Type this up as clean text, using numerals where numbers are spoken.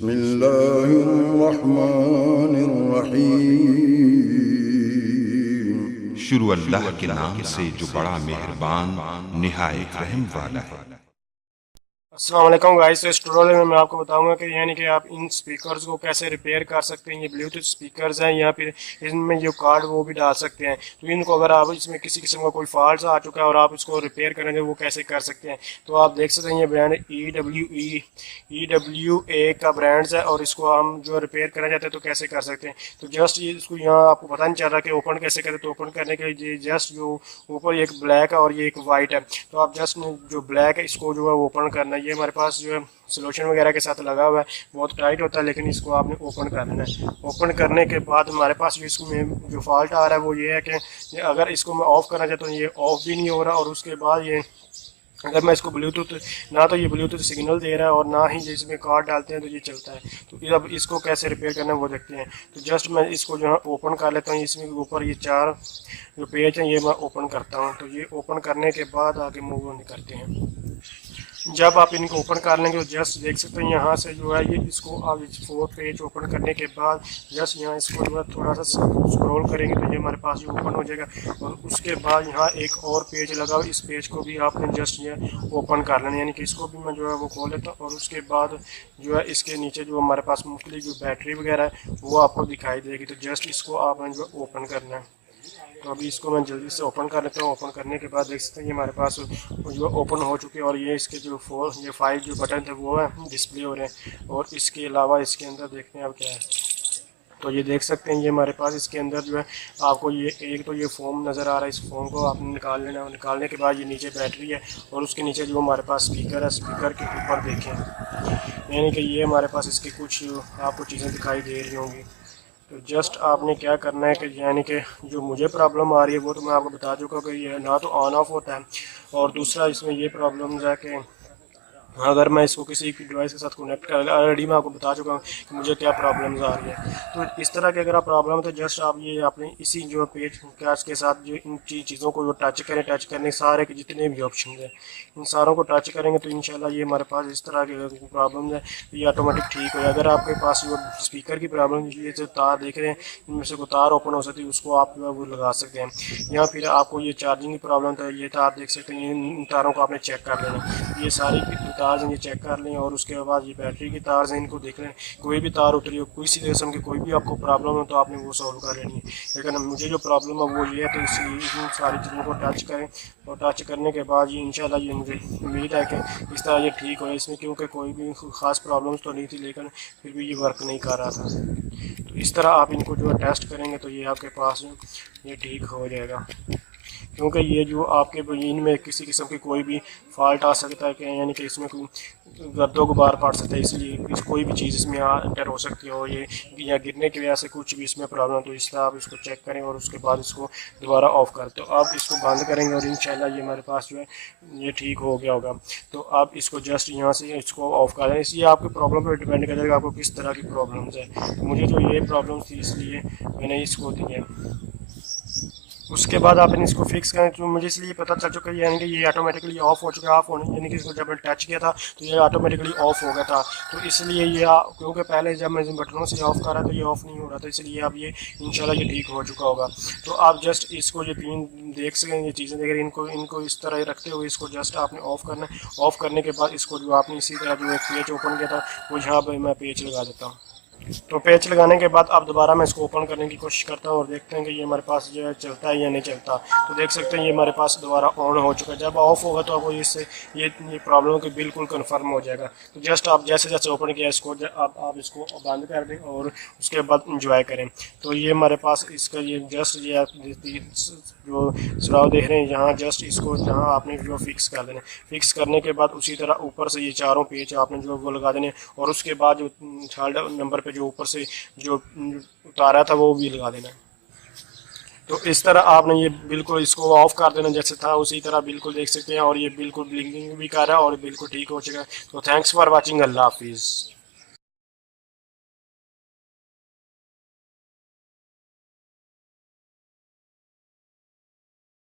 बिस्मिल्लाहिर्रहमानिर्रहीम। शुरू अल्लाह के नाम से जो बड़ा मेहरबान निहायत रहम वाला है। अस्सलाम वालेकुम गाइस। इस ट्यूटोरियल में मैं आपको बताऊंगा कि यानी कि आप इन स्पीकर्स को कैसे रिपेयर कर सकते हैं। ये ब्लूटूथ स्पीकर्स हैं या फिर इनमें जो कार्ड वो भी डाल सकते हैं। तो इनको अगर आप इसमें किसी किस्म का कोई फॉल्ट आ चुका है और आप इसको रिपेयर करेंगे वो कैसे कर सकते हैं। तो आप देख सकते हैं ये ब्रांड EWA का ब्रांड्स है और इसको हम जो रिपेयर करना चाहते हैं तो कैसे कर सकते हैं। तो जस्ट ये इसको यहाँ आपको पता नहीं चल रहा कि ओपन कैसे करें। तो ओपन करने के लिए जस्ट जो ऊपर एक ब्लैक है और ये एक वाइट है, तो आप जस्ट जो ब्लैक है इसको जो है ओपन करना है। ये हमारे पास जो है सोल्यूशन वगैरह के साथ लगा हुआ है, बहुत टाइट होता है, लेकिन इसको आपने ओपन कर लेना है। ओपन करने के बाद हमारे पास जो इसमें जो फॉल्ट आ रहा है वो ये है कि अगर इसको मैं ऑफ़ करना चाहता हूँ ये ऑफ़ भी नहीं हो रहा, और उसके बाद ये अगर मैं इसको ब्लूटूथ ना तो ये ब्लूटूथ सिग्नल दे रहा है और ना ही जिसमें कार्ड डालते हैं तो ये चलता है। तो अब इसको कैसे रिपेयर करना है वो देखते हैं। तो जस्ट मैं इसको जो है ओपन कर लेता हूँ। इसमें ऊपर ये 4 जो पेज हैं ये मैं ओपन करता हूँ। तो ये ओपन करने के बाद आगे मूव करते हैं। जब आप इनको ओपन कर लेंगे तो जस्ट देख सकते हैं यहाँ से जो है ये इसको आप 4 पेज ओपन करने के बाद जस्ट यहाँ इसको जो है थोड़ा सा स्क्रॉल करेंगे तो ये हमारे पास जो ओपन हो जाएगा। और उसके बाद यहाँ एक और पेज लगा हुआ, इस पेज को भी आपने जस्ट ये ओपन कर लेना, यानी कि इसको भी मैं जो है वो खोल लेता हूँ। और उसके बाद जो है इसके नीचे जो हमारे पास मुख्तलिफ जो बैटरी वगैरह है वो आपको दिखाई देगी। तो जस्ट इसको आपने जो ओपन करना है। तो अभी इसको मैं जल्दी से ओपन कर लेता हूँ। ओपन करने के बाद देख सकते हैं ये हमारे पास जो ओपन हो चुके हैं और ये इसके जो 5 जो बटन थे वो है डिस्प्ले हो रहे हैं। और इसके अलावा इसके अंदर देखते हैं अब क्या है। तो ये देख सकते हैं ये हमारे पास इसके अंदर जो है आपको ये एक तो ये फोम नज़र आ रहा है, इस फोम को आपने निकाल लेना है। निकालने के बाद ये नीचे बैटरी है और उसके नीचे जो हमारे पास स्पीकर है, स्पीकर के ऊपर देखें यानी कि ये हमारे पास इसकी कुछ आपको चीज़ें दिखाई दे रही होंगी। तो जस्ट आपने क्या करना है कि यानी कि जो मुझे प्रॉब्लम आ रही है वो तो मैं आपको बता चुका हूँ कि ये ना तो ऑन ऑफ होता है, और दूसरा इसमें ये प्रॉब्लम है कि अगर मैं इसको किसी डिवाइस के साथ कनेक्ट कर, ऑलरेडी मैं आपको बता चुका हूँ कि मुझे क्या प्रॉब्लम्स आ रही है। तो इस तरह की अगर आप प्रॉब्लम है तो जस्ट आप ये अपने इसी जो पेज कैच के साथ जो इन चीज़ों को जो टच करें, टच करने सारे के जितने भी ऑप्शन हैं इन सारों को टच करेंगे तो इंशाल्लाह ये हमारे पास इस तरह की प्रॉब्लम है ये ऑटोमेटिक ठीक हो। अगर आपके पास जो स्पीकर की प्रॉब्लम ये जो तार देख रहे हैं इनमें से कोई तार ओपन हो सकती है उसको आप जो है वो लगा सकते हैं। या फिर आपको ये चार्जिंग की प्रॉब्लम तो ये तार देख सकते हैं, इन तारों को आपने चेक कर लेना। ये सारी तार हैं ये चेक कर लें। और उसके बाद ये बैटरी की तार हैं इनको देख लें, कोई भी तार उतरी हो किसी किस्म की कोई भी आपको प्रॉब्लम हो तो आपने वो सॉल्व कर लेनी है। लेकिन मुझे जो प्रॉब्लम है वो ये है, तो इसलिए इन सारी चीज़ों को टच करें और टच करने के बाद ये इंशाल्लाह ये मुझे उम्मीद है कि इस तरह ये ठीक हो। इसमें क्योंकि कोई भी ख़ास प्रॉब्लम्स तो नहीं थी लेकिन फिर भी ये वर्क नहीं कर रहा था। तो इस तरह आप इनको जो है टेस्ट करेंगे तो ये आपके पास ये ठीक हो जाएगा। क्योंकि ये जो आपके इनमें किसी किस्म की कोई भी फॉल्ट आ सकता है कि यानी कि इसमें कोई गर्दो गुबार पड़ सकता है, इसलिए कोई भी चीज़ इसमें एंटर हो सकती है और ये या गिरने की वजह से कुछ भी इसमें प्रॉब्लम। तो इसलिए आप इसको चेक करें और उसके बाद इसको दोबारा ऑफ़ करें। तो आप इसको बंद करेंगे और इंशाल्लाह ये हमारे पास जो है ये ठीक हो गया होगा। तो आप इसको जस्ट यहाँ से इसको ऑफ़ कर दें। इसलिए आपकी प्रॉब्लम पर डिपेंड करेगा आपको किस तरह की प्रॉब्लम्स है। तो मुझे तो ये प्रॉब्लम थी इसलिए मैंने इसको दिया। उसके बाद आपने इसको फिक्स करें। तो मुझे इसलिए पता चल चुका है यानी कि ये ऑटोमेटिकली ऑफ हो चुका है। ऑफ होने यानी कि इसको जब मैंने टच किया था तो ये ऑटोमेटिकली ऑफ हो गया था। तो इसलिए ये क्योंकि पहले जब मैं बटनों से ऑफ कर रहा तो ये ऑफ़ नहीं हो रहा था, इसलिए अब ये इंशाल्लाह ये ठीक हो चुका होगा। तो आप जस्ट इसको ये 3 देख सकें ये चीज़ें देख रहे इनको इस तरह रखते हुए इसको जस्ट आपने ऑफ़ करना है। ऑफ़ करने के बाद इसको जो आपने इसी तरह जो एक पेज ओपन किया था वो यहाँ पर मैं पेज लगा देता हूँ। तो पेच लगाने के बाद अब दोबारा मैं इसको ओपन करने की कोशिश करता हूँ और देखते हैं कि ये हमारे पास जो है चलता है या नहीं चलता। तो देख सकते हैं ये हमारे पास दोबारा ऑन हो चुका है। जब ऑफ होगा तो आपको इससे ये प्रॉब्लम की बिल्कुल कंफर्म हो जाएगा। तो जस्ट आप जैसे जैसे ओपन किया इसको आप इसको बंद कर दें और उसके बाद इंजॉय करें। तो ये हमारे पास इसका ये जस्ट ये जो सुराव देख रहे हैं यहाँ जस्ट इसको जहाँ आपने जो फिक्स कर देना। फिक्स करने के बाद उसी तरह ऊपर से ये चारों पेज आपने जो वो लगा देने और उसके बाद जो 3rd नंबर पे जो ऊपर से जो उतारा था वो भी लगा देना। तो इस तरह आपने ये बिल्कुल इसको ऑफ कर देना जैसे था उसी तरह बिल्कुल देख सकते हैं। और ये बिल्कुल ब्लिंकिंग भी कर रहा है और बिल्कुल ठीक हो चुका है। तो थैंक्स फॉर वाचिंग। अल्लाह हाफिज़।